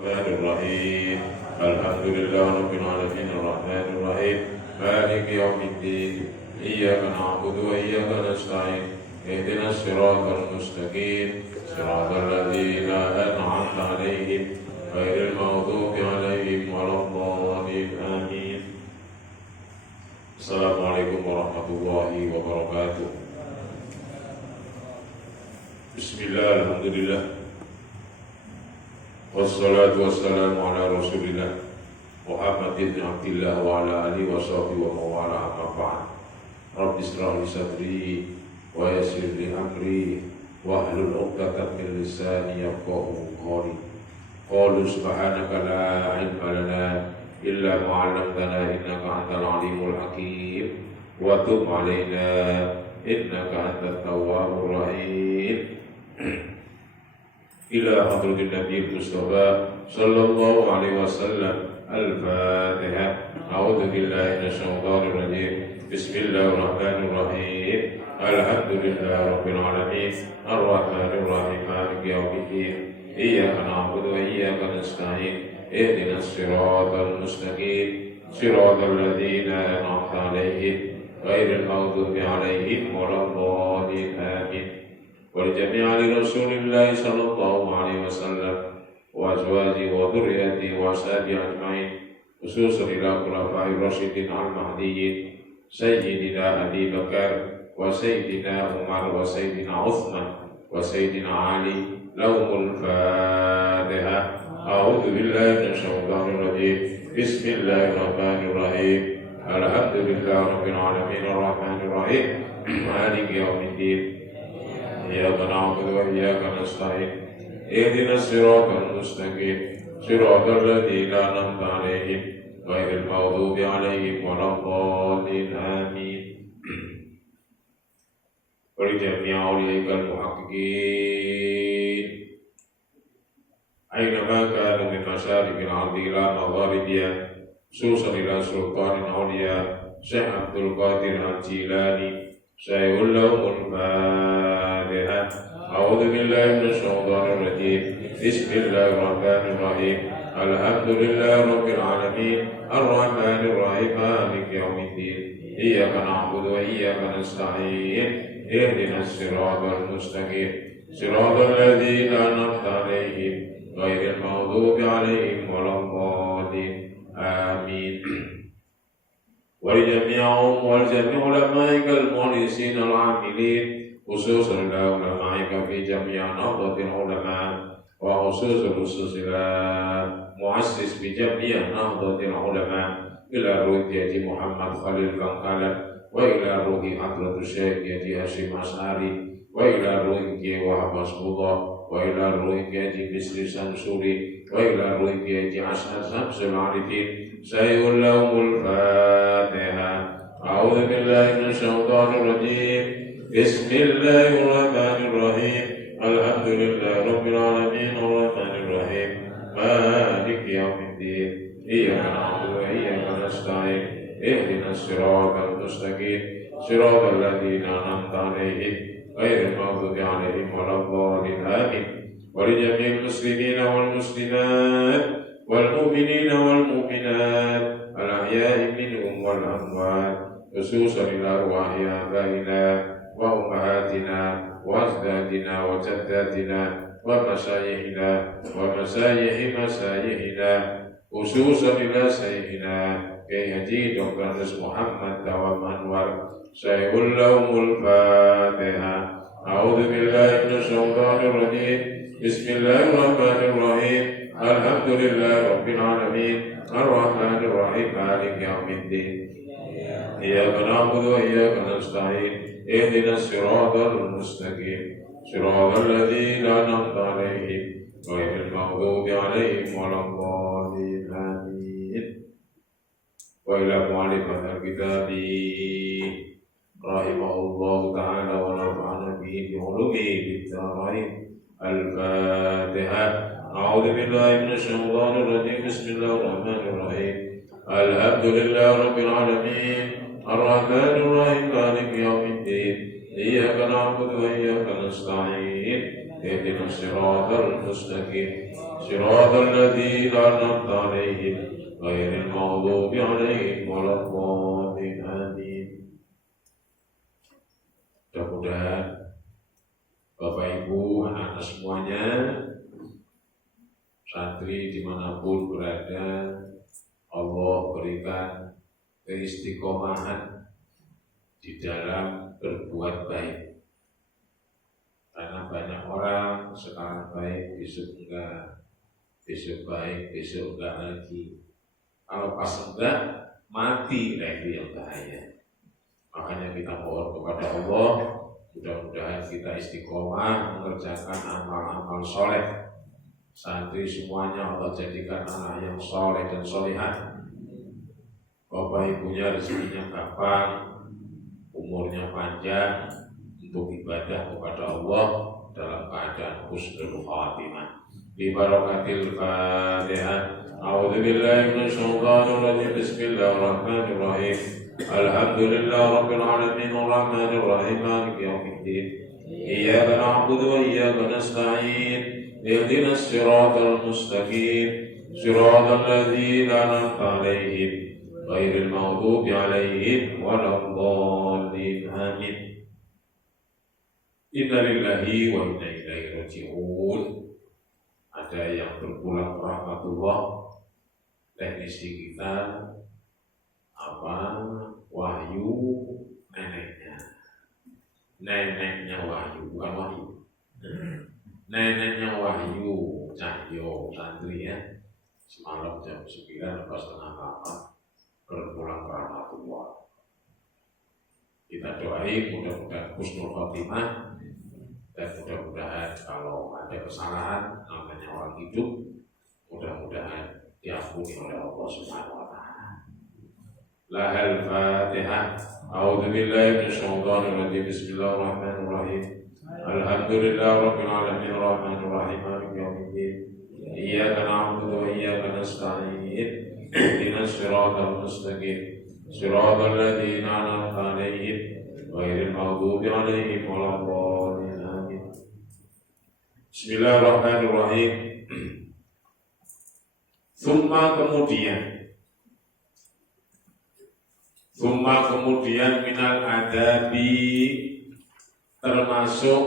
الرحمن الرحيم الحمد لله رب العالمين الرحمن الرحيم مالك يوم الدين إياك نعبد وإياك نستعين اهدنا الصراط المستقيم صراط الذين أنعمت عليهم غير المغضوب عليهم ولا الضالين آمين. السلام عليكم ورحمة الله وبركاته. بسم الله الحمد لله wassalatu wassalamu ala rasulillah Muhammad ibn Abdillah wa ala alihi wa sahbihi wa mawala amma ba'd. Rabbi israh li sadri wa yassir li amri wa hlul 'uqdatam min lisani yafqahu qawli. Qalu subhanaka la ilma lana illa ma 'allamtana innaka antal alimul hakim wa tub 'alaina innaka antat tawwabur rahim. إلى حضرة النبي المصطفى صلى الله عليه وسلم. الفاتحة. أعوذ بالله من الشيطان الرجيم. بسم الله الرحمن الرحيم. الحمد لله رب العالمين الرحمن الرحيم مالك يوم الدين إياك نعبد وإياك نستعين اهدنا الصراط المستقيم صراط الذين أنعمت عليهم غير المغضوب عليهم ولا الضالين آمين. ولجميع رسول الله صلى الله عليه وسلم وأزواجه وذريته وأصحابه أجمعين خصوصا إلى الخلفاء الراشدين المهديين سيدنا أبي بكر وسيدنا عمر وسيدنا عثمان وسيدنا علي لهم الفاتحة. أعوذ بالله من الشيطان الرجيم. بسم الله الرحمن الرحيم. الحمد لله رب العالمين الرحمن الرحيم مالك يوم الدين إياك نعبد وإياك نستعين اهدنا الصراط المستقيم صراط الذين أنعمت عليهم غير المغضوب عليهم ولا الضالين آمين. ولجميع أولياء المحققين أينما كانوا من مشارق الأرض إلى مغاربها خصوصا إلى سلطان الأولياء شيخ عبد القادر الجيلاني شيخ لهم الفاتحة. أعوذ بالله من الشيطان الرجيم. بسم الله الرحمن الرحيم. الحمد لله رب العالمين الرحمن الرحيم مالك يوم الدين إياك نعبد وإياك نستعين اهدنا الصراط المستقيم صراط الذين أنعمت عليهم غير المغضوب عليهم ولا الضالين آمين. ولجميع علمائك المخلصين العاملين خصوصا علمائك في جميع نهضة العلماء وخصوص مؤسس بجميع نهضة العلماء إلى روح محمد خليل كنكالة وإلى روح حضرة الشيخ هاشم أشعري وإلى روح وهب الله وإلى روح مصر سمسوري وإلى روح أشهر شمس العارفين شيء لهم الفاتحة. أعوذ بالله من الشيطان الرجيم. بسم الله الرحمن الرحيم. الحمد لله رب العالمين الرحمن الرحيم مالك يوم الدين إياك نعبد وإياك نستعين اهدنا الصراط المستقيم صراط الذين أنعمت عليهم غير المغضوب عليهم ولا الضالين آمين. ولجميع المسلمين والمسلمات والمؤمنين والمؤمنات الأحياء منهم والأموات خصوصا إلى أرواح آبائنا وأمهاتنا وأجدادنا وجداتنا ومشايخنا ومشايخ مشايخنا خصوصا إلى شيخنا كي يجي دكتور محمد توام أنور شيخ لهم الفاتحة. أعوذ بالله من الشيطان الرجيم. بسم الله الرحمن الرحيم. الحمد لله رب العالمين الرحمن الرحيم مالك يوم الدين إياك نعبد وإياك نستعين اهدنا الصراط المستقيم صراط الذين أنعمت عليهم غير المغضوب عليهم ولا الضالين آمين. وإلى مؤلف الكتاب رحمه الله تعالى ونفعنا به بعلومه في الدارين. الفاتحة. أعوذ بالله من الشيطان الرجيم. بسم الله الرحمن الرحيم. الحمد لله رب العالمين الرحمن الرحيم مالك يوم الدين إياك نعبد وإياك نستعين اهدنا الصراط المستقيم صراط الذين أنعمت عليهم غير المغضوب عليهم ولا الضالين آمين. Mudah-mudahan Bapak Ibu, anak-anak semuanya, santri dimanapun berada, Allah berikan keistiqomahan di dalam berbuat baik. Karena banyak orang sekarang baik, besok enggak, besok baik, besok enggak lagi. Kalau pas enggak, mati lagi yang bahaya. Makanya kita mohon kepada Allah, mudah-mudahan kita istiqomah mengerjakan amal-amal soleh. Santri semuanya Allah jadikan anak yang soleh dan solehah. Bapak ibunya rezekinya gampang, umurnya panjang untuk ibadah kepada Allah dalam keadaan husnul khatimah. Bi barakatil Fatihah. A'udzu billahi minasyaitonir rajim. Bismillahirrahmanirrahim. Alhamdulillah rabbil alamin arrahmanir rahim maliki yaumiddin. Iyyaka na'budu wa iyyaka nasta'in. Ihdinas siratal mustaqim. Siratal ladzina an'amta 'alaihim ghairil maghdubi 'alaihim waladdallin. Amin. Inna lillahi wa inna ilaihi raji'un. Ada yang berpulang rahmatullah. Teknisi kita Wahyu neneknya Wahyu, bukan Wahyu, neneknya Wahyu Cahyo santri ya, semalam jam 9 pas setengah 8 berpulang rahmatullah. Kita doain mudah-mudahan husnul khotimah, dan mudah-mudahan kalau ada kesalahan namanya orang hidup, mudah-mudahan diampuni oleh Allah Subhanahu wa taala. Lahal Fatihah. A'udzu billahi minasyaitonir rajim. Bismillahirrahmanirrahim. Alhamdulillah rabbil alamin arrahmanir rahim maliki yaumiddin. Iyyaka na'budu wa iyyaka nasta'in. Ihdinas siratal mustaqim. Siratal ladzina an'amta 'alaihim ghairil maghdubi 'alaihim waladdallin. Amin. Bismillahirrahmanirrahim. Summa kemudian minal adabi, termasuk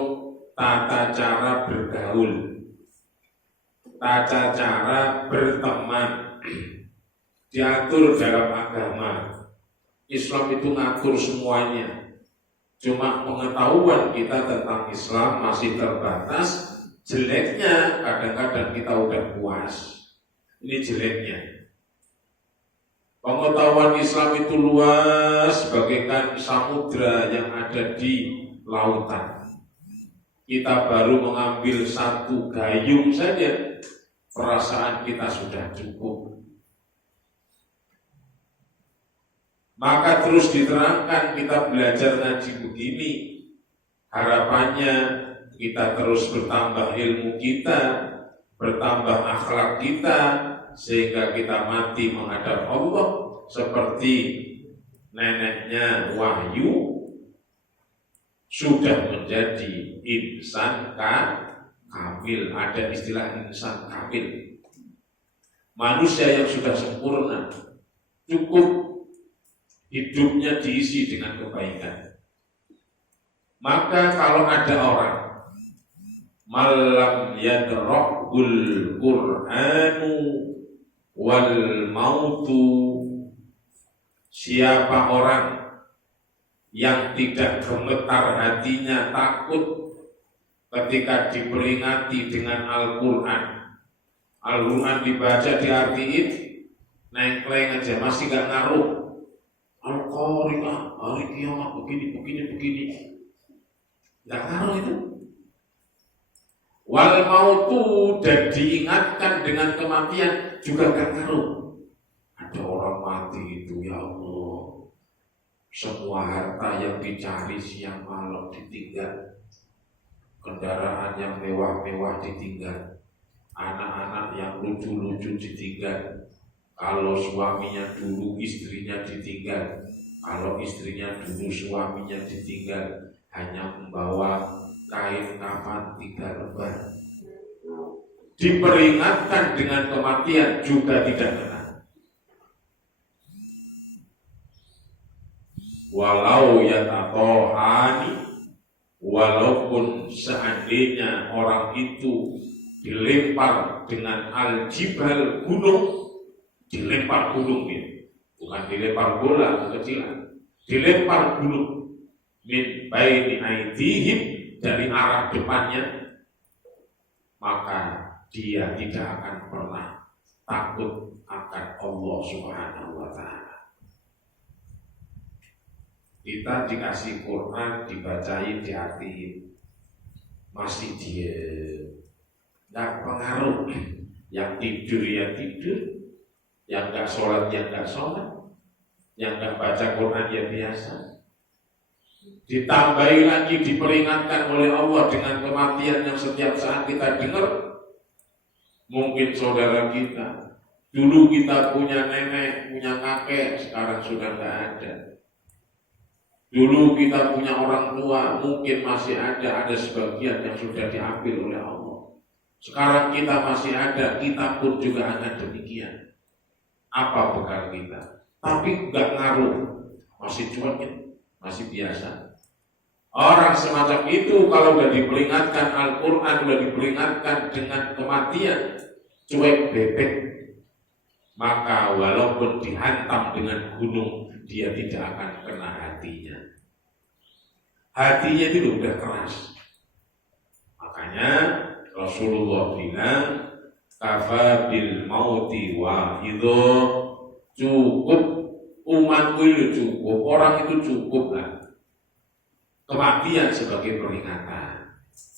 tata cara bergaul, tata cara berteman, diatur dalam agama. Islam itu ngatur semuanya. Cuma pengetahuan kita tentang Islam masih terbatas. Jeleknya kadang-kadang kita udah puas. Ini jeleknya. Pengetahuan Islam itu luas bagaikan samudra yang ada di lautan. Kita baru mengambil satu gayung saja, perasaan kita sudah cukup. Maka terus diterangkan, kita belajar ngaji begini, harapannya kita terus bertambah ilmu kita, bertambah akhlak kita, sehingga kita mati menghadap Allah seperti neneknya Wahyu sudah menjadi insan kamil. Ada istilah insan kamil, manusia yang sudah sempurna, cukup hidupnya diisi dengan kebaikan. Maka kalau ada orang malam yadra'ul Qur'anu wal mautu, siapa orang yang tidak gemetar hatinya, takut ketika diperingati dengan Al-Quran. Al-Quran dibaca, diartiin, nengkleng aja, masih gak ngaruh. Al-Qari'ah, hari kiamat begini. Gak ngaruh itu. Wal mautu, dan diingatkan dengan kematian juga gak ngaruh. Ada orang mati itu, ya Allah, semua harta yang dicari siang malam ditinggal, kendaraan yang mewah-mewah ditinggal, anak-anak yang lucu-lucu ditinggal. Kalau suaminya dulu istrinya ditinggal, kalau istrinya dulu suaminya ditinggal, hanya membawa kain kafan 3 lembar. diperingatkan dengan kematian juga tidak kena. Walau yatatohani, walaupun seandainya orang itu dilempar dengan aljibal gunung, dilempar gunung ya, bukan dilempar bola kecilan, dilempar gunung min baini aidihim, dari arah depannya, maka dia tidak akan pernah takut akan Allah Subhanahu wa Ta'ala. Kita dikasih Quran, dibacain, diartiin, masih dia nggak pengaruh. Yang tidur ya tidur, yang nggak sholat ya nggak sholat, yang nggak baca Quran ya biasa. Ditambahi lagi, diperingatkan oleh Allah dengan kematian yang setiap saat kita dengar. Mungkin saudara kita, dulu kita punya nenek, punya kakek, sekarang sudah nggak ada. Dulu kita punya orang tua, mungkin masih ada sebagian yang sudah diambil oleh Allah. Sekarang kita masih ada, kita pun juga akan demikian. Apa bekal kita? Tapi nggak ngaruh, masih cuek, masih biasa. Orang semacam itu kalau sudah diperingatkan Al-Quran, sudah diperingatkan dengan kematian, cuek bebek, maka walaupun dihantam dengan gunung, dia tidak akan kena hatinya. Hatinya itu sudah keras. Makanya Rasulullah bilang, kafa bil mauti wahidho, cukup umatku itu cukup, orang itu cukup lah kematian sebagai peringatan.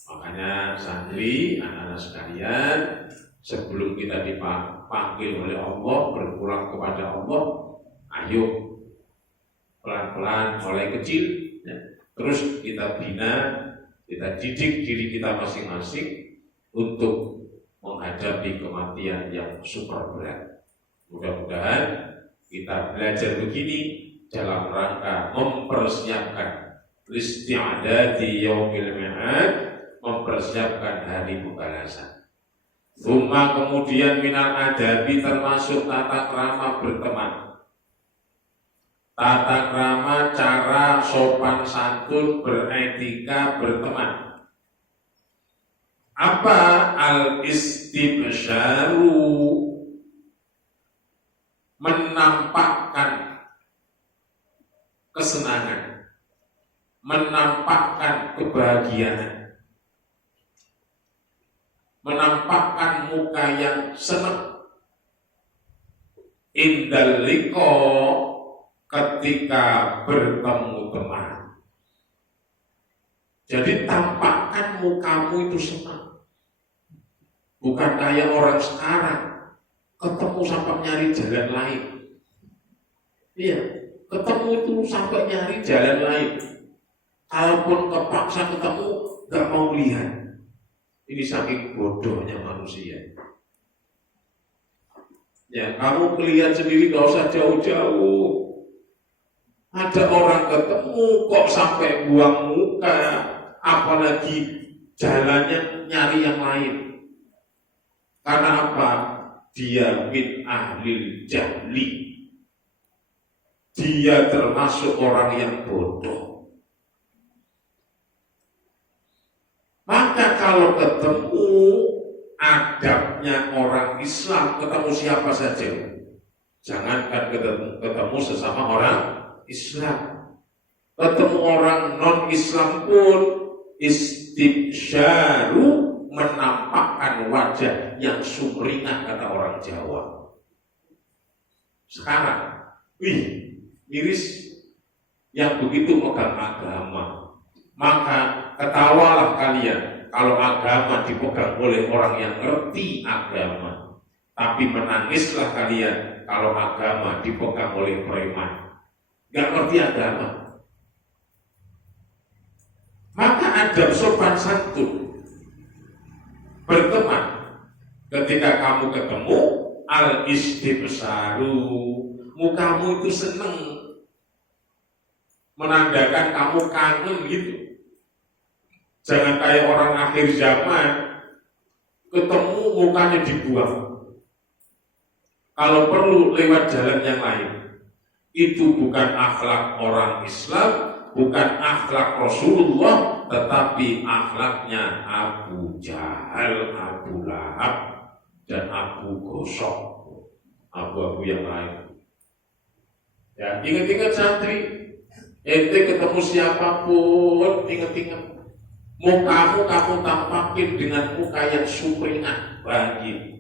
Makanya santri, anak-anak sekalian, sebelum kita dipanggil oleh Allah, berpulang kepada Allah, ayo pelan-pelan mulai kecil, ya. Terus kita bina, kita didik diri kita masing-masing untuk menghadapi kematian yang super berat. Mudah-mudahan kita belajar begini dalam rangka mempersiapkan isti'adati yaumil mi'ad, mempersiapkan hari pembalasan. Thumma, kemudian minal adabi, termasuk tata krama berteman. Tata krama, cara sopan santun, beretika, berteman. Apa? Al-istibsyaru, menampakkan kesenangan, menampakkan kebahagiaan, menampakkan muka yang senang. Indal liqa, ketika bertemu teman. Jadi tampakkan mukamu itu senang. Bukan kayak orang sekarang, ketemu sampai nyari jalan lain. Iya, ketemu itu sampai nyari jalan lain. Kalaupun kepaksa ketemu, gak mau lihat. Ini saking bodohnya manusia. Ya, kamu melihat sendiri, gak usah jauh-jauh. Ada orang ketemu kok sampai buang muka, apalagi jalannya nyari yang lain. Karena apa? Dia min ahlil jahli. Dia termasuk orang yang bodoh. Maka kalau ketemu adabnya orang Islam, ketemu siapa saja, jangankan ketemu sesama orang Islam, ketemu orang non-Islam pun istibsyaru, menampakkan wajah yang sumringah, kata orang Jawa. Sekarang, miris yang begitu megang agama. Maka ketawalah kalian kalau agama dipegang oleh orang yang ngerti agama. Tapi menangislah kalian kalau agama dipegang oleh preman gak ngerti agama. Maka adab sopan santun berteman. Ketika kamu ketemu, al-istibsaru, mukamu itu seneng, menandakan kamu kangen gitu. Jangan kayak orang akhir zaman, ketemu mukanya dibuang. Kalau perlu lewat jalan yang lain. Itu bukan akhlak orang Islam, bukan akhlak Rasulullah, tetapi akhlaknya Abu Jahal, Abu Lahab, dan Abu Gosok, abu-abu yang lain. Ya, ingat-ingat santri, ente ketemu siapapun, ingat-ingat, mukamu kamu tampakin dengan muka yang sumringah, bahagia.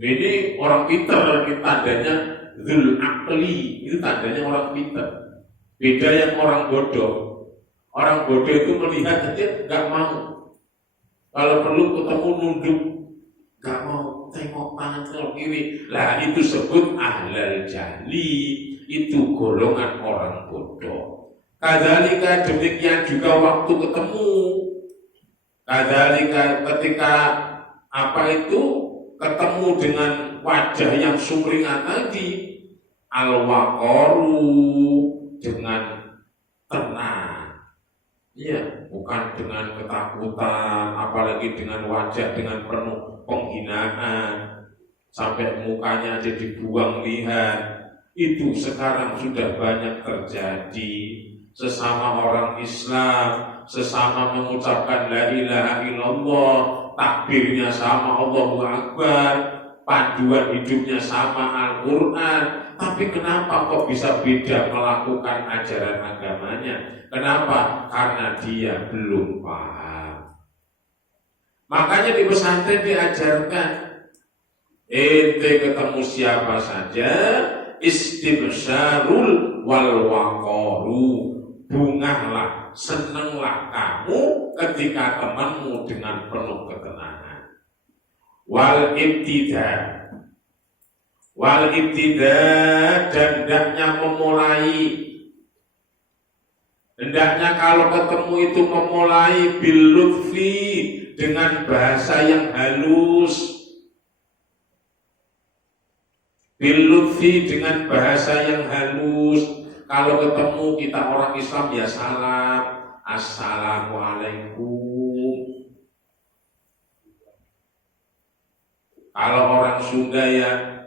Ini orang pintar, ini tandanya Dzul Aqli, itu tandanya orang pintar. Beda yang orang bodoh. Orang bodoh itu melihat aja nggak mau. Kalau perlu ketemu nunduk, nggak mau tengok kanan tengok kiri. Lah itu sebut ahlal jahli, itu golongan orang bodoh. Kadzalika demikian juga waktu ketemu. Kadzalika ketika ketemu dengan wajah yang sumringah tadi, al-waqaru, dengan tenang. Iya, bukan dengan ketakutan, apalagi dengan wajah dengan penuh penghinaan, sampai mukanya aja dibuang lihat. Itu sekarang sudah banyak terjadi. Sesama orang Islam, sesama mengucapkan la ilaha illallah, takbirnya sama Allahu Akbar, panduan hidupnya sama Al-Quran, tapi kenapa kok bisa beda melakukan ajaran agamanya? Kenapa? Karena dia belum paham. Makanya di pesantren diajarkan, ente ketemu siapa saja, istibsyarul wal waqaru, bungahlah, senenglah kamu ketika temanmu dengan penuh ketenangan. Wal ibtidah dan hendaknya memulai. Hendaknya kalau ketemu itu memulai bil lutfi, dengan bahasa yang halus. Bil lutfi, dengan bahasa yang halus. Kalau ketemu kita orang Islam ya salam, assalamualaikum. Kalau orang Sunda ya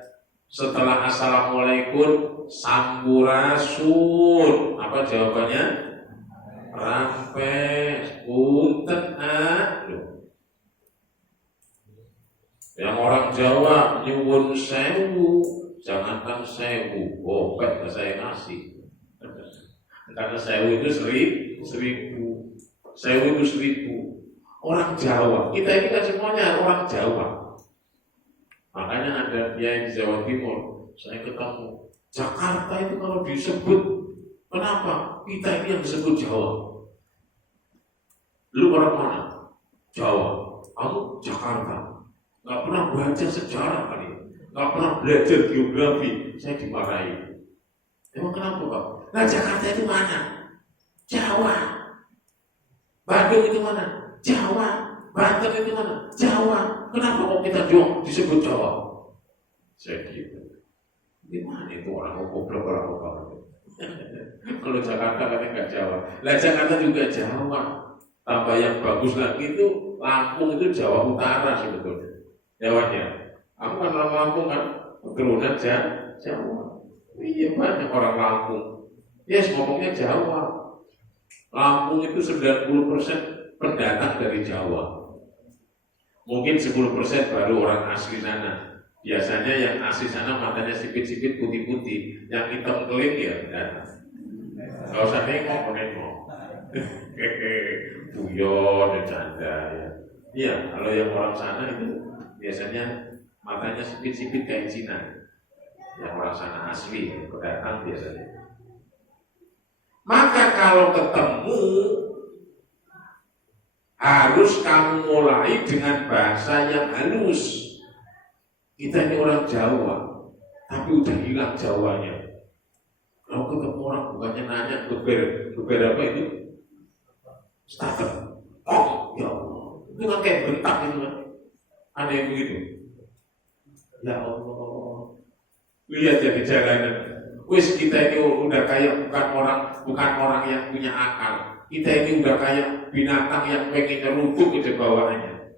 setelah assalamualaikum sampurasun. Apa jawabannya? Rampes, punten Yang orang Jawa nyuwun sewu, jangankan sewu, bopet saya ngasih. Karena sewu itu 1000, sewu itu 1000. Orang Jawa, kita ini kan semuanya orang Jawa. Makanya ada yang di Jawa Timur, saya ketemu Jakarta itu kalau disebut, kenapa? Kita ini yang disebut Jawa. Lu orang mana? Jawa. Kamu Jakarta. Gak pernah belajar sejarah kali, gak pernah belajar geografi, saya dimarahi. Emang kenapa Pak? Nah Jakarta itu mana? Jawa. Bandung itu mana? Jawa. Banten itu mana? Jawa. Kenapa kok kita disebut Jawa? Saya gitu. Gimana itu orang goblok orang goblok? Kalau Jakarta katanya nggak Jawa. Lah Jakarta juga Jawa. Tambah yang bagus lagi itu Lampung itu Jawa Utara sebetulnya. Jawanya. Aku kan orang Lampung kan, keturunan Jawa. Iya banyak orang Lampung. Yes, ngomongnya Jawa. Lampung itu 90% pendatang dari Jawa. Mungkin 10% baru orang asli sana. Biasanya yang asli sana matanya sipit-sipit putih-putih, yang hitam keling ya datang. Gak usah nengok. Buyon dan canda ya. Iya, kalau yang orang sana itu biasanya matanya sipit-sipit kayak Cina. Yang orang sana asli, pendatang biasanya. Maka kalau ketemu harus kamu mulai dengan bahasa yang halus. Kita ini orang Jawa, tapi udah hilang Jawanya. Kalau ketemu orang bukannya nanya beber apa itu? Starter. Oh, ya Allah. Itu kan kayak bentak gitu kan. Ada yang begitu. Ya Allah. Lihat ya di jalanan. Wis kita ini udah kayak bukan orang yang punya akal. Kita ini udah kayak binatang yang pengen nyeruduk di bawahnya.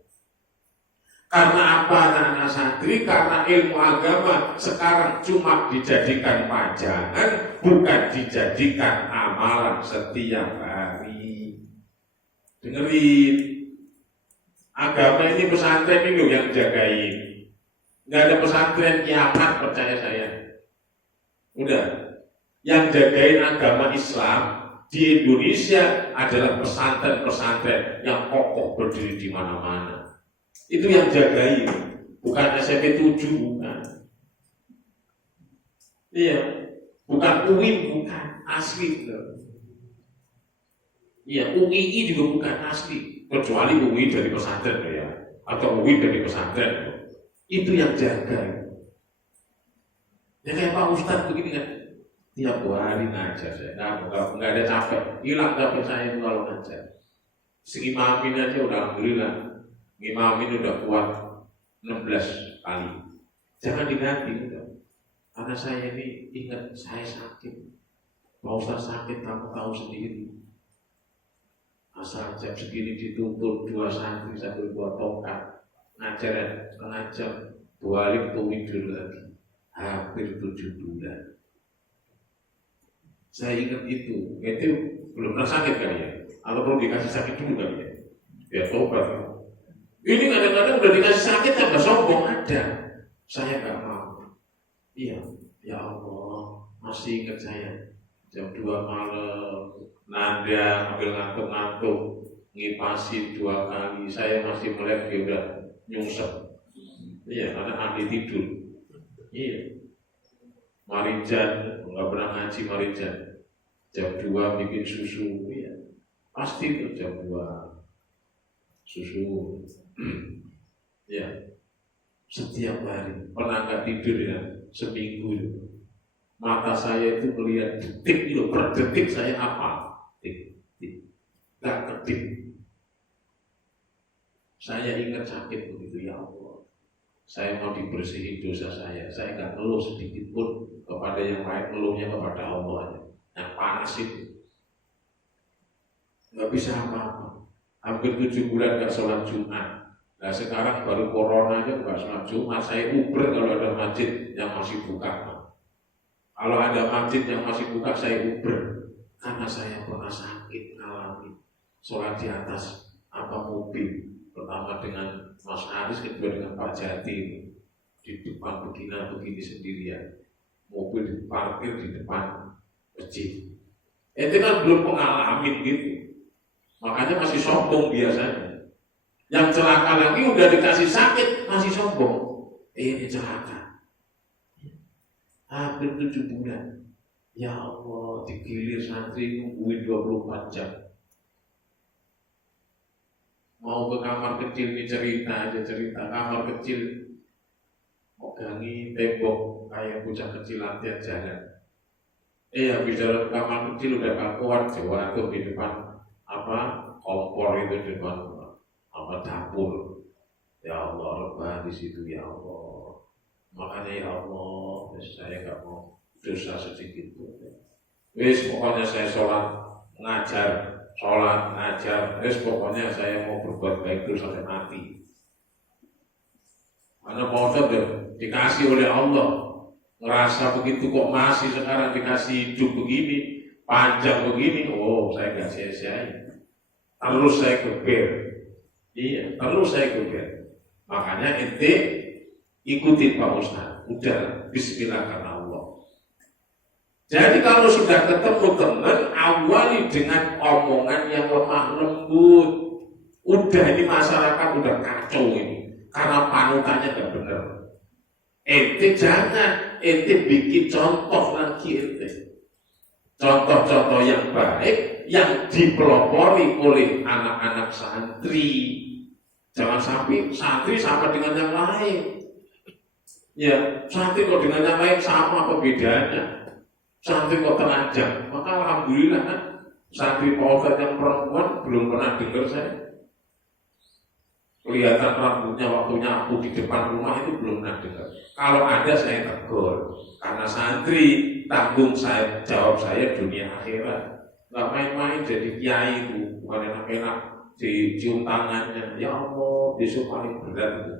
Karena apa anak-anak santri? Karena ilmu agama sekarang cuma dijadikan pajangan, bukan dijadikan amalan setiap hari. Dengerin, agama ini pesantren ini loh yang jagain. Nggak ada pesantren kiamat, percaya saya. Udah, yang jagain agama Islam di Indonesia adalah pesantren-pesantren yang kokoh berdiri di mana-mana. Itu yang jagain, bukan SMP 7, bukan. Iya, bukan UIN, bukan asli. Iya, UII juga bukan asli, kecuali UI dari pesantren ya, atau UI dari pesantren. Itu yang jaga. Ya kayak Pak Ustadz begini kan, tiap hari ngajar saya, nggak ada capek, hilang capek saya itu kalau ngajar. Ngimamin aja udah alhamdulillah, ngimamin udah kuat 16 kali. Jangan diganti udah. Karena saya ini ingat saya sakit. Pak Ustadz sakit, kamu tahu sendiri. Asal jam segini dituntut 2 santri sambil buat tongkat, ngajar setengah jam, balik tidur lagi. Hampir 7 bulan. Saya ingat itu belum pernah sakit kan ya? Atau perlu dikasih sakit dulu kan ya? Ya tobat. Ini kadang-kadang udah dikasih sakit tambah sombong ada. Saya nggak mau. Iya, ya Allah, masih ingat saya jam 2 malam nanda ambil ngantuk-ngantuk ngipasi 2 kali. Saya masih melihat dia udah nyungsep. Iya, karena ahli tidur. Iya, Marijan, nggak pernah ngaji Marijan. Jam 2 bikin susu, iya, pasti itu jam 2 susu. Ya, setiap hari. Pernah nggak tidur ya, seminggu itu. Mata saya itu melihat detik itu, per detik saya apa? Detik, nggak kedip. Saya ingat sakit begitu, ya Allah. Saya mau dibersihin dosa saya nggak ngeluh sedikit pun kepada yang lain, ngeluhnya kepada Allah. Yang panas itu nggak bisa apa-apa. Hampir 7 bulan nggak sholat Jumat. Nah sekarang baru corona aja nggak sholat Jumat. Saya uber kalau ada masjid yang masih buka. Kalau ada masjid yang masih buka saya uber. Karena saya pernah sakit alami sholat di atas mobil. Pertama dengan Mas Aris, kedua dengan Pak Jati. Di depan begini sendirian. Mobil diparkir di depan masjid. Itu kan belum pengalamin gitu. Makanya masih sombong biasanya. Yang celaka lagi udah dikasih sakit masih sombong. Ini celaka. Hampir 7 bulan. Ya Allah, digilir santri nungguin 24 jam. Mau ke kamar kecil ini cerita kamar kecil megangi tembok kayak bocah kecil latihan jalan. Bicara kamar kecil udah gak kuat, Jawa tuh di depan kompor itu di depan dapur. Ya Allah, rebah di situ ya Allah. Makanya ya Allah, saya gak mau dosa sedikit pun. Pokoknya saya sholat ngajar, pokoknya saya mau berbuat baik terus sampai mati. Karena mau dikasih oleh Allah, ngerasa begitu kok masih sekarang dikasih hidup begini, panjang begini, saya nggak sia-siain. Terus saya geber. Iya, terus saya geber. Makanya ente ikutin Pak Ustaz. Udah, bismillah karena Allah. Jadi kalau sudah ketemu teman, awali dengan omongan yang lemah lembut. Udah ini masyarakat udah kacau ini, karena panutannya nggak benar. Ente jangan, ente bikin contoh lagi ente. Contoh-contoh yang baik yang dipelopori oleh anak-anak santri. Jangan sampai santri sama dengan yang lain. Ya, santri kok dengan yang lain sama apa bedanya? Santri kok telanjang, maka alhamdulillah kan santri Pak yang perempuan belum pernah dengar saya. Kelihatan rambutnya waktu nyapu di depan rumah itu belum pernah dengar. Kalau ada saya tegur, karena santri tanggung saya jawab saya dunia akhirat. nggak main-main jadi kiai itu, bukan enak-enak dicium tangannya. Ya Allah, besok paling berat itu.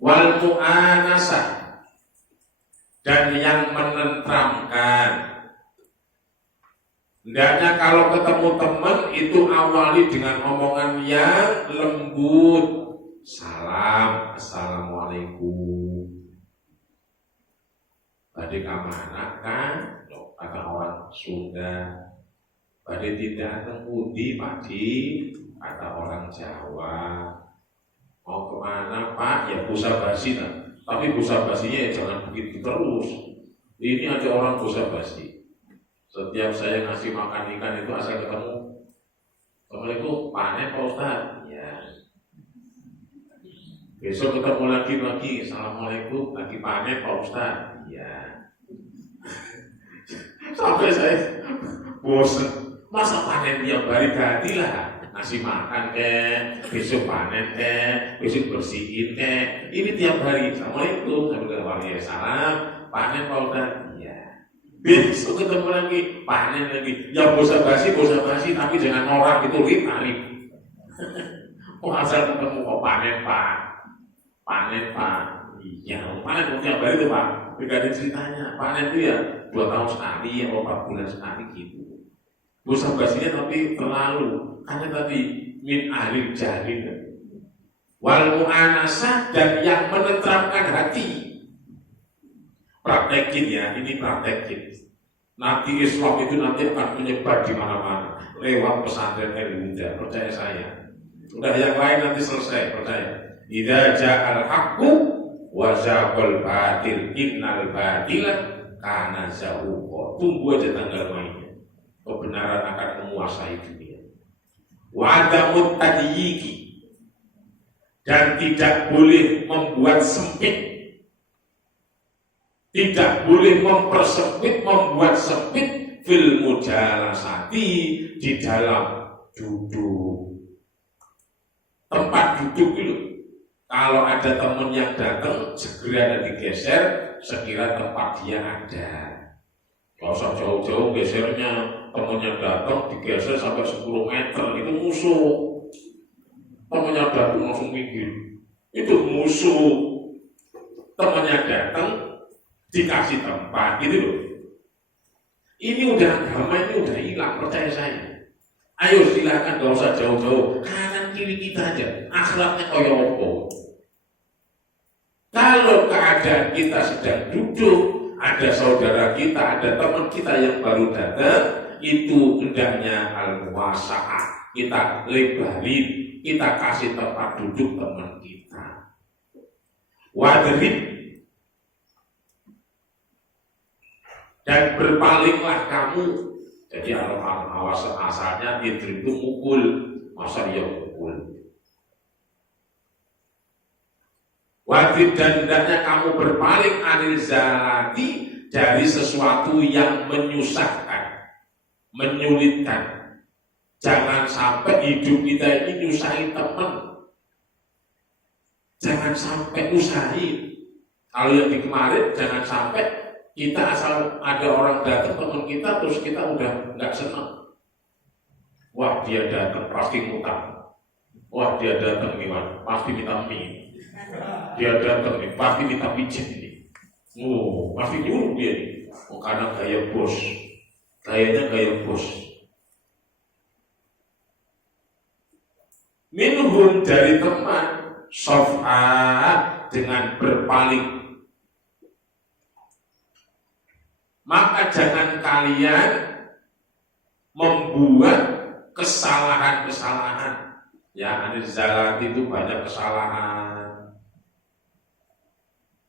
Wal mu'anasah, dan yang menenteramkan. Hendaknya kalau ketemu teman itu awali dengan omongan yang lembut. Salam, assalamualaikum. Badai kamana kan? Kata orang Sunda. Badai tidak temudi padi, kata orang Jawa. Mau kemana Pak? Ya busa basi lah. Tapi busa basinya ya jangan begitu terus. Ini ada orang busa basi. Setiap saya ngasih makan ikan itu asal ketemu, Assalamualaikum, panen Pak Ustaz. Ya. Besok ketemu lagi, Assalamualaikum, lagi panen Pak Ustaz. Ya. Sampai saya bosan. Masa panen tiap hari gantilah, ngasih makan besok panen besok bersihin ini tiap hari. Assalamualaikum, Waalaikumsalam, panen Pak Ustaz. Besok ketemu lagi, panen lagi. Ya bosa basi, tapi jangan norak itu rip. Oh asal ketemu kok panen Pak. Iya, panen tiap hari itu Pak. Tidak ada ceritanya. Panen itu ya 2 tahun sekali, atau 4 bulan sekali gitu. Bosa basinya tapi terlalu, karena tadi min ahli jahil. Wal mu'anasah, dan yang menenteramkan hati. Praktekin ya, ini praktekin. Nanti Islam itu nanti akan menyebar di mana-mana lewat pesantren Al-Huda, percaya saya. Udah yang lain nanti selesai, percaya. Idza ja'al haqqu wa zaqal batil innal batila kana zahuqa. Tunggu aja tanggal mainnya. Kebenaran akan menguasai dunia. Wa adamut tadyiki, dan tidak boleh membuat sempit. Tidak boleh mempersempit, membuat sempit fil mujalasati, di dalam duduk. Tempat duduk itu, kalau ada teman yang datang, segera digeser, sekira tempat dia ada. Kalau usah jauh-jauh gesernya, temannya datang digeser sampai 10 meter, itu musuh. Temannya datang langsung minggir, itu musuh. Temannya datang dikasih tempat gitu loh. Ini udah agama, ini udah hilang, percaya saya. Ayo silakan, gak usah jauh-jauh, kanan kiri kita aja, akhlaknya kaya apa. Kalau keadaan kita sedang duduk, ada saudara kita, ada teman kita yang baru datang, itu hendaknya al-muwasa'ah, kita lebarin, kita kasih tempat duduk teman kita. Wadrib, dan berpalinglah kamu. Jadi awas asalnya itu mukul, masa dia mukul. Wajib dan hendaknya kamu berpaling anil zalati, dari sesuatu yang menyusahkan, menyulitkan. Jangan sampai hidup kita ini nyusahin teman. Jangan sampai usahin. Kalau yang di kemarin jangan sampai kita asal ada orang datang teman kita terus kita udah nggak senang. Wah dia datang pasti ngutang. Wah dia datang gimana? Pasti minta mie. Dia datang nih pasti minta pijit nih. Oh pasti nyuruh dia nih. Oh, karena gaya bos. Gayanya gaya bos. Minhum, dari teman, sof'a, dengan berpaling. Maka jangan kalian membuat kesalahan-kesalahan. Ya, anil zalat itu banyak kesalahan.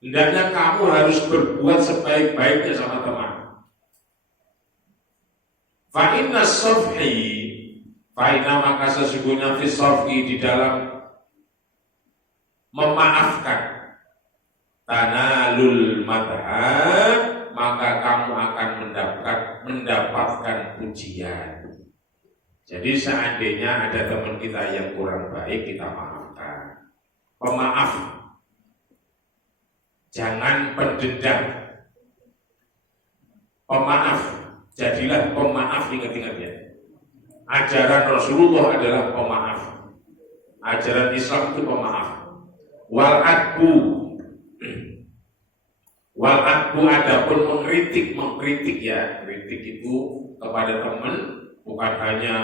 Hendaknya kamu harus berbuat sebaik-baiknya sama teman. Fa inna maka sesungguhnya fi sofhi, di dalam memaafkan, tanalul madha, maka kamu akan mendapatkan pujian. Jadi seandainya ada teman kita yang kurang baik, kita maafkan. Pemaaf, jangan pendendam. Pemaaf, Jadilah pemaaf, ingat-ingat ya. Ajaran Rasulullah adalah pemaaf. Ajaran Islam itu pemaaf. Wal-adbu adapun mengkritik ya. Kritik itu kepada teman, bukan hanya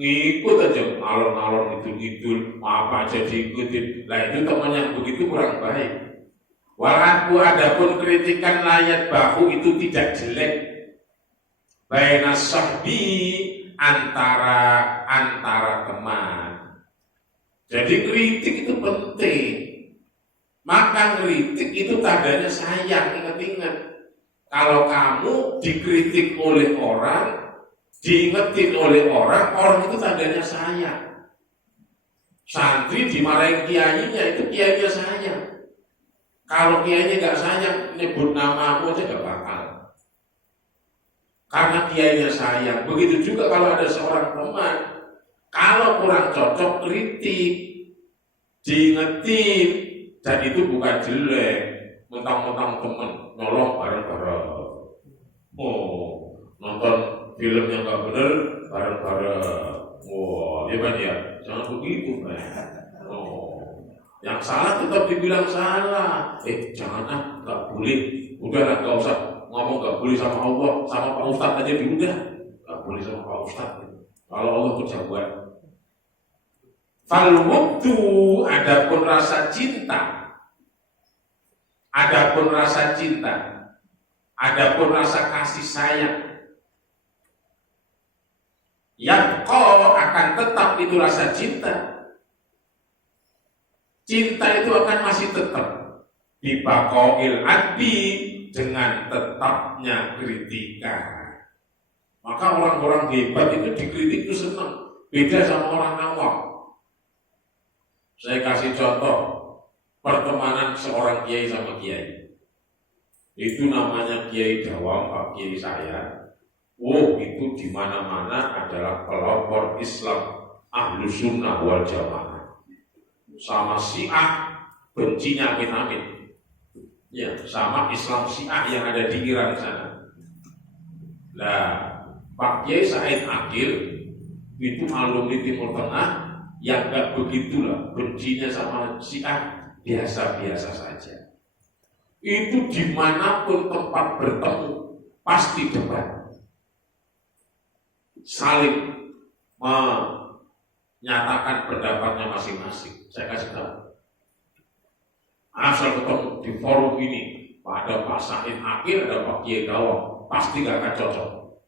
ngikut aja, ngalor-ngalor ngidul apa aja diikutin. Lah itu teman yang begitu kurang baik. Wal-adbu adapun kritikan layat bahu itu tidak jelek. Baina sahbi antara teman. Jadi kritik itu penting. Maka kritik itu tandanya sayang. Ingat-ingat, kalau kamu dikritik oleh orang, diingetin oleh orang itu tandanya sayang. Santri dimarahin kiainya, itu kiainya sayang. Kalau kiainya gak sayang, nyebut namamu aja gak bakal. Karena kiainya sayang. Begitu juga kalau ada seorang teman, kalau kurang cocok kritik, diingetin, dan itu bukan jelek. Mentang-mentang teman nolong bareng-bareng. Oh, nonton film yang gak bener bareng-bareng. Wah, hebat ya. Jangan begitu, Pak. Oh, yang salah tetap dibilang salah. Jangan gak boleh. Udahlah, gak usah ngomong gak boleh sama Allah, sama Pak Ustadz aja dulu dah. Gak boleh sama Pak Ustadz. Kalau Allah berjagoan. Fal-wuddu adapun rasa cinta. Adapun rasa cinta. Adapun rasa kasih sayang. Yang kau akan tetap itu rasa cinta. Cinta itu akan masih tetap. Bibaqail adbi dengan tetapnya kritikan. Maka orang-orang hebat itu dikritik itu senang. Beda sama orang awam. Saya kasih contoh pertemanan seorang kiai sama kiai. Itu namanya Kiai Dawam, Pak Kiai saya. Oh, itu di mana-mana adalah pelopor Islam Ahlus Sunnah wal Jamaah. Sama Syiah bencinya amin-amin. Ya, sama Islam Syiah yang ada di Iran sana. Nah, Pak Kiai Said Akil itu alumni Timur Tengah yang gak begitulah, bencinya sama Syiah biasa-biasa saja. Itu dimanapun tempat bertemu pasti debat, saling menyatakan pendapatnya masing-masing. Saya kasih tahu, asal ketemu di forum ini ada Pak Said Akil, ada Pak Kiai Dawam, pasti gak akan cocok.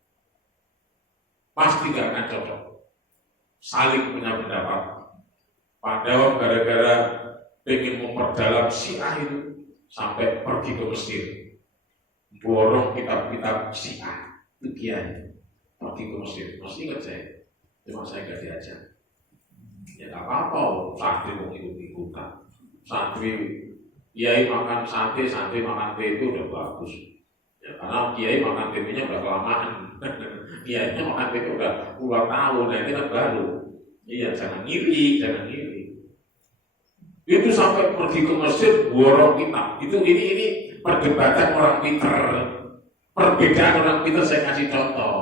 Pasti gak akan cocok. Saling punya pendapat. Pak Dawam gara-gara pengen memperdalam Syiah itu sampai pergi ke Mesir, borong kitab-kitab Syiah itu kiai, pergi ke Mesir. Masih ingat saya, cuma saya gak diajak. Ya gak apa-apa, santri mau ikut-ikutan. Santri kiai makan sate, santri makan tempe udah bagus. Ya, karena kiai makan tempenya udah kelamaan. Kiainya makan tempe udah puluhan tahun, nah ini kan baru. Iya, jangan ngiri, jangan ngiri. Itu sampai pergi ke Mesir, borong kitab. Ini perdebatan orang pinter. Perbedaan orang pinter saya kasih contoh.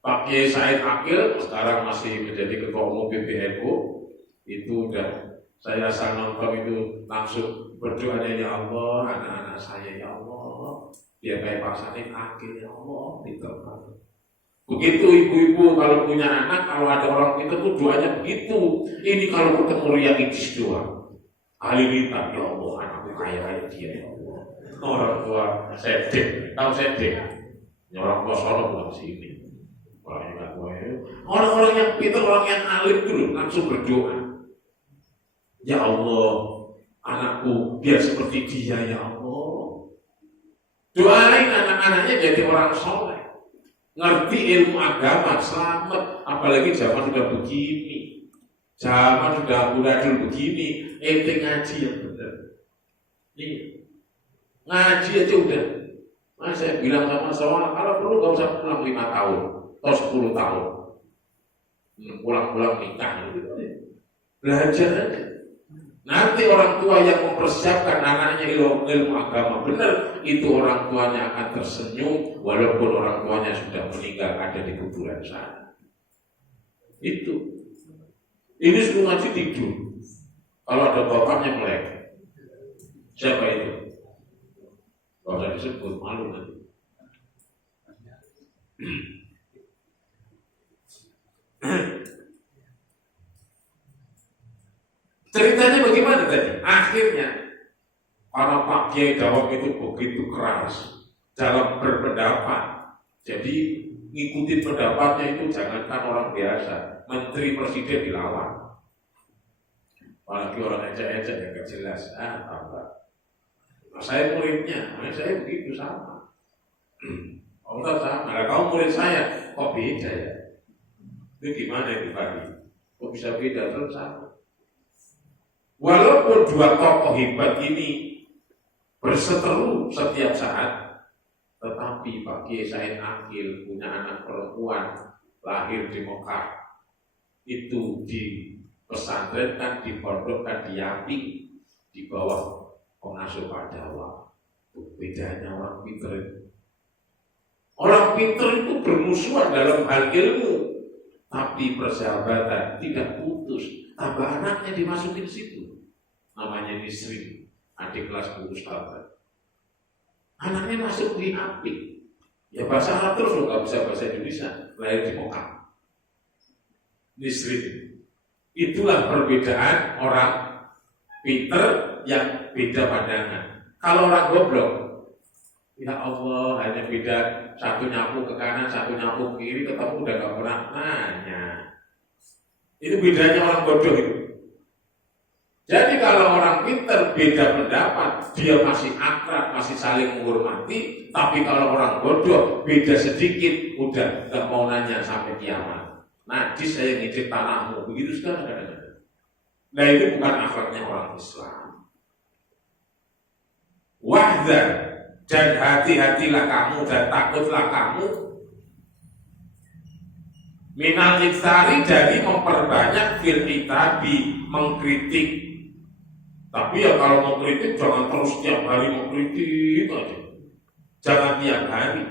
Pak Kiai Said Akil sekarang masih menjadi ketua umum PBNU. Itu udah saya asal nonton itu langsung berdoa, ya Allah, anak-anak saya ya Allah, biar kayak Pak Said Akil ya Allah, pinter banget. Begitu ibu-ibu kalau punya anak, kalau ada orang pintar tuh doanya begitu. Ini kalau ketemu Riyadis doa, Halilintar, ya Allah, anakku kaya dia ya Allah. Orang tua sedek, tahu sedek? Ya orang tua sono bukan sini. Orang-orang yang pintar, orang yang alim dulu langsung berdoa. Ya Allah, anakku biar seperti dia ya Allah. Doain anak-anaknya jadi orang soleh. Ngerti ilmu agama, selamat. Apalagi zaman sudah begini, zaman sudah amburadul begini, ente ngaji yang benar. Iya, ngaji aja udah. Nah, saya bilang sama seorang, kalau perlu gak usah pulang 5 tahun atau 10 tahun, pulang-pulang nikah gitu. Belajar aja. Nanti orang tua yang mempersiapkan anaknya ilmu agama benar, itu orang tuanya akan tersenyum walaupun orang tuanya sudah meninggal ada di kuburan sana. Itu. Ini semua ngaji tidur. Kalau ada bapaknya melek. Siapa itu? Gak usah disebut, malu nanti. Ceritanya bagaimana tadi? Akhirnya para Pak Kiai Dawang itu begitu keras dalam berpendapat. Jadi ngikutin pendapatnya itu jangankan orang biasa, menteri presiden dilawan. Apalagi orang ejek-ejek yang gak jelas. Apa? Nah, saya muridnya, saya begitu sama. Oh enggak sama, nah, kamu murid saya, kok beda ya? Itu gimana itu Pak? Kok bisa beda terus sama? Walaupun dua tokoh hebat ini berseteru setiap saat, tetapi Pak Kiai Said Akil punya anak perempuan lahir di Mekah, itu dipesantrenkan, dipondokkan, diaping di bawah pengasuh Pak Dawa. Bedanya orang pinter. Orang pinter itu bermusuhan dalam hal ilmu, tapi persahabatan tidak putus. Tambah anaknya dimasukin situ, namanya Nisri, adik kelas Bu Ustaz. Anaknya masuk di api, ya bahasa Arab terus loh, nggak bisa bahasa Indonesia, lahir di Mekah. Nisri, itulah perbedaan orang pinter yang beda pandangan. Kalau orang goblok, ya Allah, hanya beda satu nyapu ke kanan, satu nyapu ke kiri, ketemu udah nggak pernah nanya. Itu bedanya orang bodoh itu. Jadi kalau orang pintar beda pendapat, dia masih akrab, masih saling menghormati. Tapi kalau orang bodoh beda sedikit, udah gak mau nanya sampai kiamat. Najis saya ngicip tanahmu, begitu sekarang kadang-kadang. Nah itu bukan akhlaknya orang Islam. Wahdar, dan hati-hatilah kamu dan takutlah kamu minal iktari, dari memperbanyak fil itabi, mengkritik. Tapi ya kalau mengkritik jangan terus tiap hari mengkritik aja. Jangan tiap hari.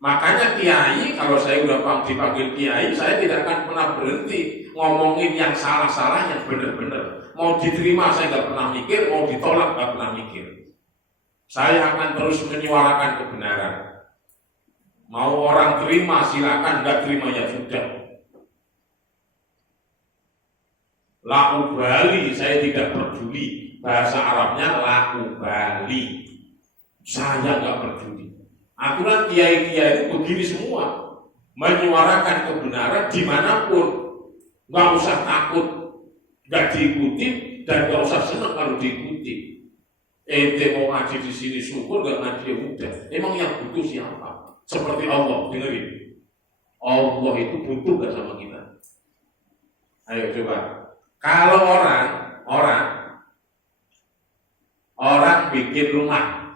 Makanya kiai, kalau saya udah dipanggil kiai, saya tidak akan pernah berhenti ngomongin yang salah-salah, yang benar-benar. Mau diterima saya nggak pernah mikir, mau ditolak nggak pernah mikir. Saya akan terus menyuarakan kebenaran. Mau orang terima silakan, nggak terima ya sudah. La ubali, saya tidak peduli. Bahasa Arabnya la ubali. Saya nggak peduli. Aturan kiai-kiai itu begini semua, menyuarakan kebenaran dimanapun, nggak usah takut, nggak diikuti dan nggak usah senang kalau diikuti. Ente mau ngaji di sini syukur, nggak ngaji ya udah. Emang yang butuh siapa? Seperti Allah, dengerin. Allah itu butuh gak sama kita? Ayo coba. Kalau orang bikin rumah,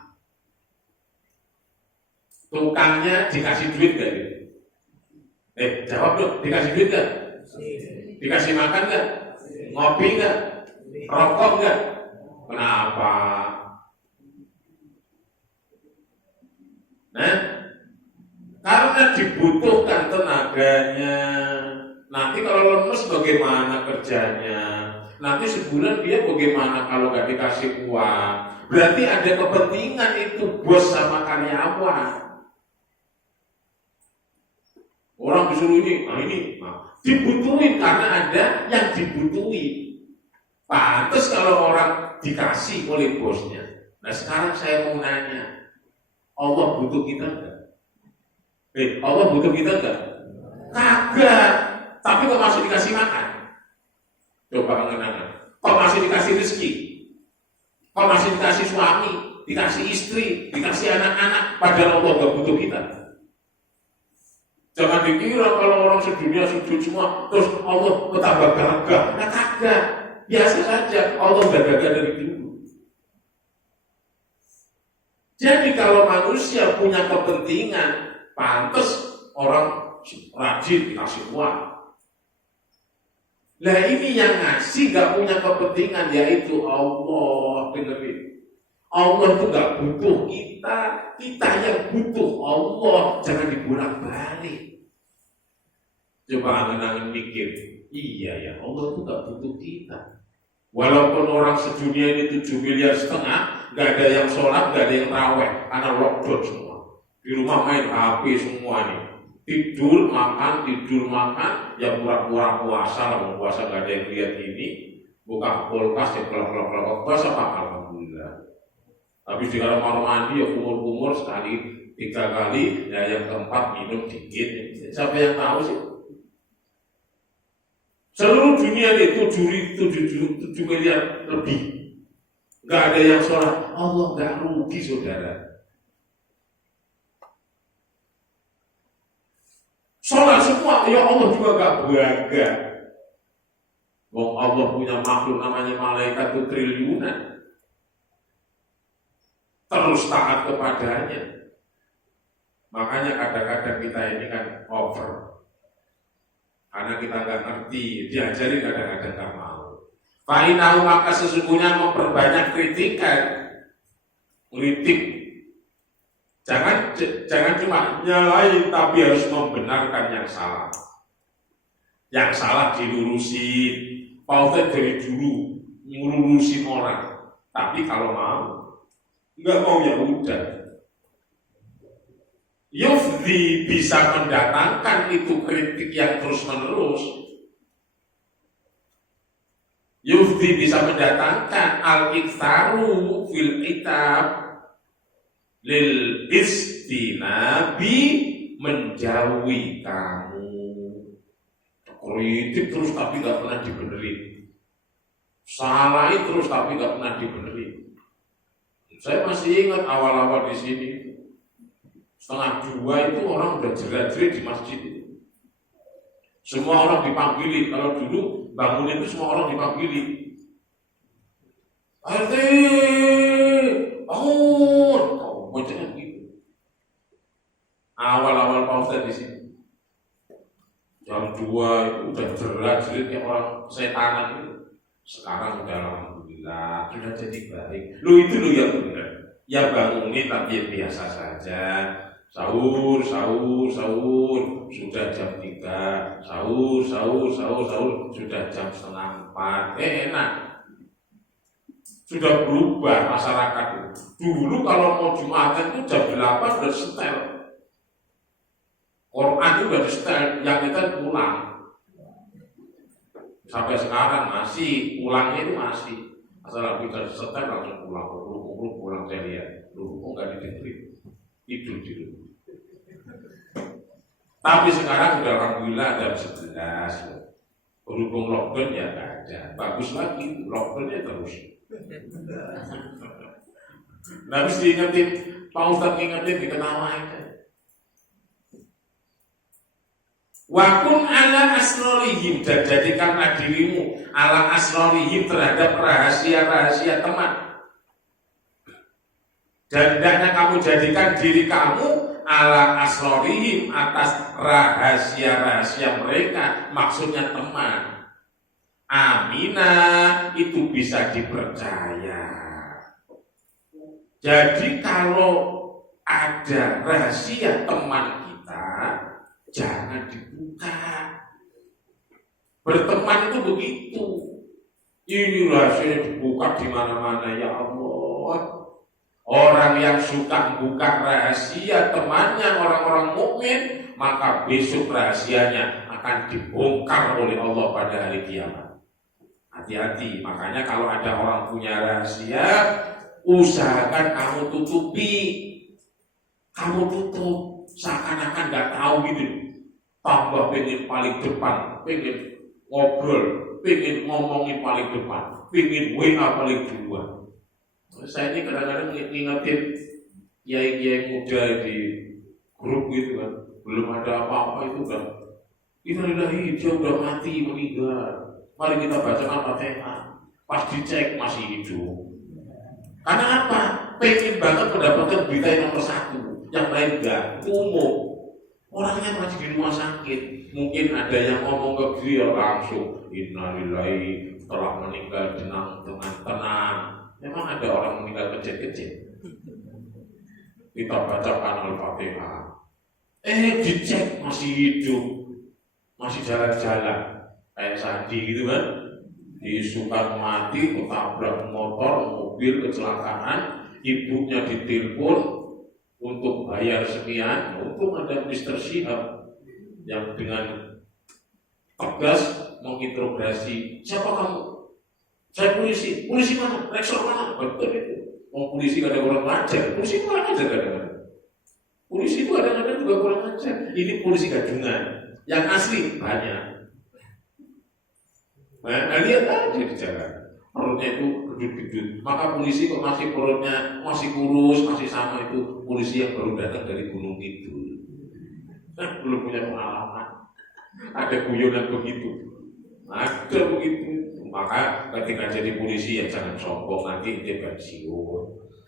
tukangnya dikasih duit gak? Jawab dong, dikasih duit gak? Dikasih makan gak? Ngopi gak? Rokok gak? Kenapa? Nah, karena dibutuhkan tenaganya. Nanti kalau lemes bagaimana kerjanya? Nanti sebulan dia bagaimana kalau nggak dikasih uang? Berarti ada kepentingan itu bos sama karyawan. Orang disuruh ini, dibutuhin karena ada yang dibutuhi. Pantes kalau orang dikasih oleh bosnya. Nah sekarang saya mau nanya, Allah butuh kita enggak? Allah butuh kita enggak? Kagak. Tapi kok masih dikasih makan? Coba kenangan. Kok masih dikasih rezeki? Kok masih dikasih suami, dikasih istri, dikasih anak-anak? Padahal Allah enggak butuh kita. Jangan dikira kalau orang sedunia sujud semua, terus Allah betambah gagah. Nah kagak. Biasa saja. Allah udah gagah dari dulu. Jadi kalau manusia punya kepentingan, pantas orang rajin dikasih uang. Lah ini yang ngasih gak punya kepentingan, yaitu Allah. Dengerin, Allah itu gak butuh kita, kita yang butuh Allah. Jangan dibolak-balik. Coba angen-angen mikir, iya ya, Allah itu gak butuh kita. Walaupun orang sedunia ini 7,5 miliar, gak ada yang sholat, gak ada yang raweh, karena lockdown semua. Di rumah main HP semua nih. Tidur makan, ya pura-pura puasa lah, puasa gak ada yang lihat ini. Buka kulkas ya pelak-pelak puasa Pak, alhamdulillah. Habis di kamar mandi ya kumur-kumur sekali, 3 kali, ya yang keempat minum dikit. Siapa yang tahu sih? Seluruh dunia ini 7 miliar lebih, gak ada yang sholat. Allah gak rugi saudara. Sholat semua, ya Allah juga gak bangga. Wong Allah punya makhluk namanya malaikat itu triliunan, terus taat kepadanya. Makanya kadang-kadang kita ini kan over, karena kita gak ngerti, diajari kadang-kadang gak mau. Fa'inahu, maka sesungguhnya memperbanyak kritikan, kritik. Jangan cuma nyalain, tapi harus membenarkan yang salah. Yang salah dilurusin. Pautan dari dulu ngurusin orang. Tapi kalau mau, nggak mau ya udah. Yufdi bisa mendatangkan itu kritik yang terus menerus. Yufdi bisa mendatangkan al-iktharu fil kitab lil istinabi, menjauhi kamu. Kritik terus tapi gak pernah dibenerin, salahin terus tapi gak pernah dibenerin. Saya masih ingat awal-awal di sini 1:30 itu orang udah jerat-jerit di masjid itu. Semua orang dipanggilin. Kalau dulu bangun itu semua orang dipanggilin. RT bangun, jangan gitu. Awal-awal pausa di sini jam 2 itu udah jerat-jerit kayak orang setanan itu. Sekarang udah alhamdulillah sudah jadi baik. Itu yang benar. Ya bangunin tapi biasa saja. Sahur sudah jam 3. Sahur sudah jam 3:30. Enak. Sudah berubah masyarakat. Dulu kalau mau Jumatan itu jam 8 udah setel. Quran itu udah setel, yang kita pulang. Sampai sekarang masih, pulangnya itu masih. Asal kita setel langsung pulang, pulang saya lihat. Kok nggak didengerin? Tidur di rumah. Tapi sekarang sudah alhamdulillah jam 11. Berhubung lockdown ya nggak ada. Bagus lagi, lockdownnya terus. Nah, harus diingetin, Pak Ustadz ngingetin, diketawain. Wakun ala asrorihim, dan jadikanlah dirimu ala asrorihim terhadap rahasia-rahasia teman. Dan hendaknya kamu jadikan diri kamu ala asrorihim, atas rahasia-rahasia mereka, maksudnya teman. Amina, itu bisa dipercaya. Jadi kalau ada rahasia teman kita, jangan dibuka. Berteman itu begitu. Ini rahasianya dibuka di mana-mana, ya Allah. Orang yang suka buka rahasia temannya orang-orang mukmin, maka besok rahasianya akan dibongkar oleh Allah pada hari kiamat. Hati-hati, makanya kalau ada orang punya rahasia, usahakan kamu tutupi. Kamu tutup, seakan-akan gak tahu gitu. Tambah pengen paling depan, pengen ngobrol, pengen ngomongin paling depan, pengen WA paling duluan. Saya ini kadang-kadang ngingetin kiai-kiai muda di grup gitu kan, belum ada apa-apa itu kan. Innalillahi, dia udah mati, meninggal. Mari kita bacakan Fatihah. Pas dicek masih hidup. Karena apa? Pengen banget mendapatkan berita yang nomor 1. Yang lain enggak, umum. Orangnya masih di rumah sakit. Mungkin ada yang ngomong ke dia langsung, innalillahi telah meninggal dengan tenang. Memang ada orang meninggal kecil-kecil. Kita bacakan Al-Fatihah. Dicek masih hidup, masih jalan-jalan, kayak Sandi gitu kan. Diisukan mati, ketabrak motor, mobil, kecelakaan, ibunya ditelepon untuk bayar sekian. Untung ada Mr. Syihab yang dengan tegas menginterogasi, siapa kamu? Saya polisi. Polisi mana? Rektor mana? Betul itu. Mau polisi kadang orang ngajar, polisi kurang ajar kadang-kadang. Polisi itu kadang-kadang juga kurang ajar. Ini polisi gadungan, yang asli banyak. Nah, lihat aja di jalan, perutnya itu gedut-gedut. Maka polisi kok masih perutnya masih kurus, masih sama itu polisi yang baru datang dari Gunung Kidul. Belum punya pengalaman. Ada guyonan begitu. Ada begitu. Maka ketika jadi polisi ya jangan sombong, nanti ente pensiun.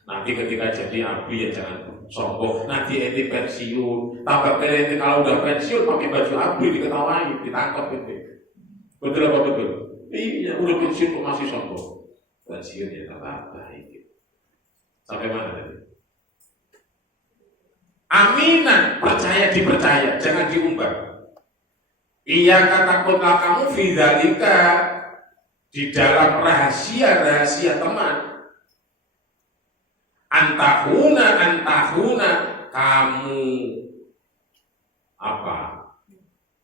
Nanti ketika jadi abri ya jangan sombong, nanti ente pensiun. Tambah ente kalau udah pensiun pakai baju abri diketawain, ditangkap ente. Betul apa betul? Iya, udah pensiun kok masih sombong. Pensiun ya tak apa itu. Sampai mana tadi? Aminan, percaya dipercaya, jangan diumbar. Iya takutlah kamu fidzalika, di dalam rahasia-rahasia teman. Antahuna kamu apa?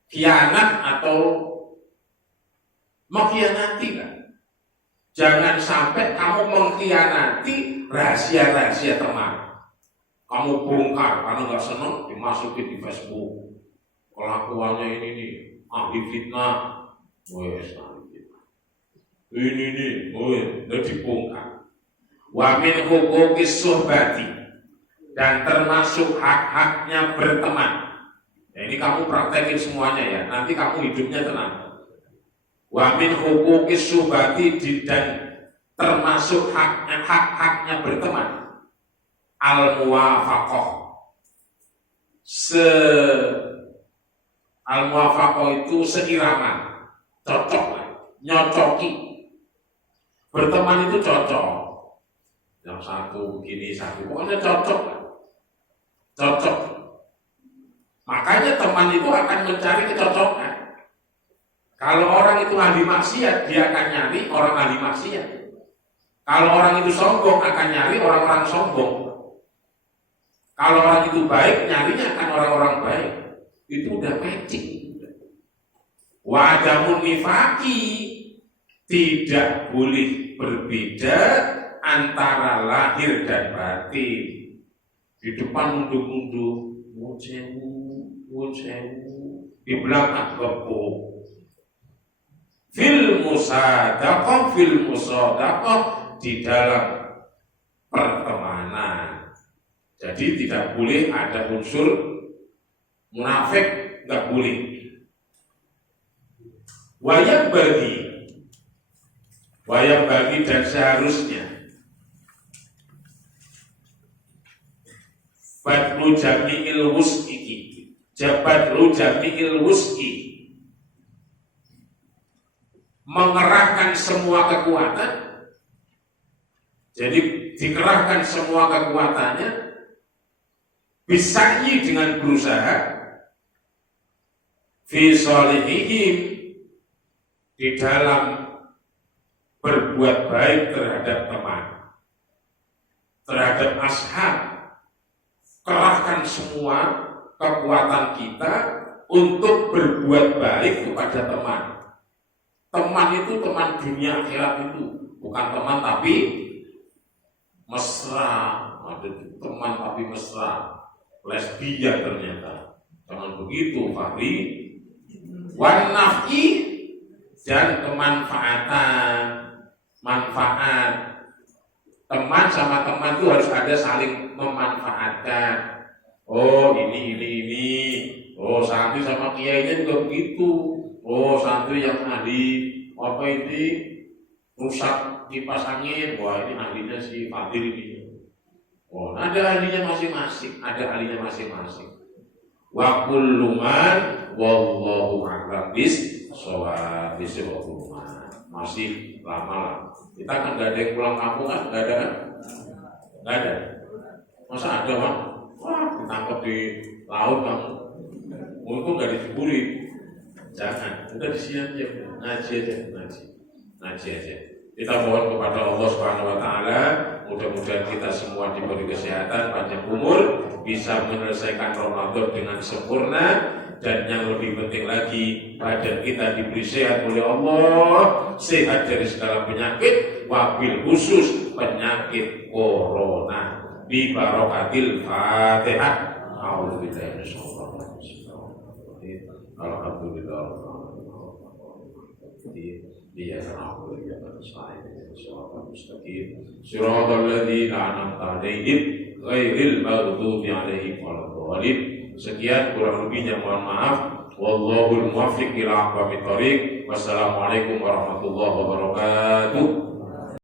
Khianat atau mengkhianati kan? Jangan sampai kamu mengkhianati rahasia-rahasia teman. Kamu bongkar karena nggak senang, dimasukin di Facebook. Kelakuannya ini nih, ahli fitnah. Wes, ini nih, udah dibongkar. Wa min huquqis suhbati, dan termasuk hak-haknya berteman. Nah, ini kamu praktekin semuanya ya. Nanti kamu hidupnya tenang. Wa min huquqis suhbati, dan termasuk hak-haknya berteman. Al-muwafaqah. Al-muwafaqah itu seirama, cocok lah, nyocoki. Berteman itu cocok. Yang satu begini, satu pokoknya cocok lah. Cocok. Makanya teman itu akan mencari kecocokan. Kalau orang itu ahli maksiat, dia akan nyari orang ahli maksiat. Kalau orang itu sombong, akan nyari orang-orang sombong. Kalau orang itu baik, nyarinya akan orang-orang baik. Itu udah matching. Wadamun nifaki, tidak boleh berbeda antara lahir dan batin. Di depan nunduk-nunduk, wucewu, di belakang gebuk. Fil musadaqah di dalam pertemanan. Jadi tidak boleh ada unsur munafik, nggak boleh. Wayang bagi dan seharusnya Badlu jami'il wus'i, Badlu jami'il wus'i, mengerahkan semua kekuatan. Jadi dikerahkan semua kekuatannya, bisa'yi dengan berusaha, fi sholihihim, di dalam berbuat baik terhadap teman, terhadap ashab. Kerahkan semua kekuatan kita untuk berbuat baik kepada teman. Teman itu teman dunia akhirat itu, bukan teman tapi mesra. Ada teman tapi mesra, lesbian ternyata. Jangan begitu, Fahri. Wan naf'i, dan kemanfaatan, manfaat. Teman sama teman itu harus ada saling memanfaatkan. Oh ini. Oh santri sama kiainya juga begitu. Oh santri yang ahli apa ini rusak kipas angin. Wah ini ahlinya si Fadil ini. Oh ada ahlinya masing-masing. Wa kullu man wallahu a'lam bis sholat di sebuah rumah. Masih lama lah. Kita kan nggak ada yang pulang kampung kan? Nggak ada kan? Nggak ada. Masa ada bang? Wah, ditangkap di laut kamu. Untung nggak diceburi. Jangan. Udah di sini aja. Ngaji aja. Ngaji aja. Kita mohon kepada Allah Subhanahu Wa Taala, mudah-mudahan kita semua diberi kesehatan, panjang umur, bisa menyelesaikan Ramadan dengan sempurna, dan yang lebih penting lagi, badan kita diberi sehat oleh Allah, sehat dari segala penyakit, wabil khusus penyakit corona. Bi barakatil Fatihah. A'udzubillahi minasyaitonir rajim. Alhamdulillah. Iyyaka na'budu wa iyyaka nasta'in ihdinas siratal mustaqim siratal ladzina an'amta 'alaihim ghairil maghdubi 'alaihim waladdallin. Sekian, kurang lebihnya mohon maaf. Wallahul muwaffiq ila aqwamit thoriq. Wassalamualaikum warahmatullahi wabarakatuh.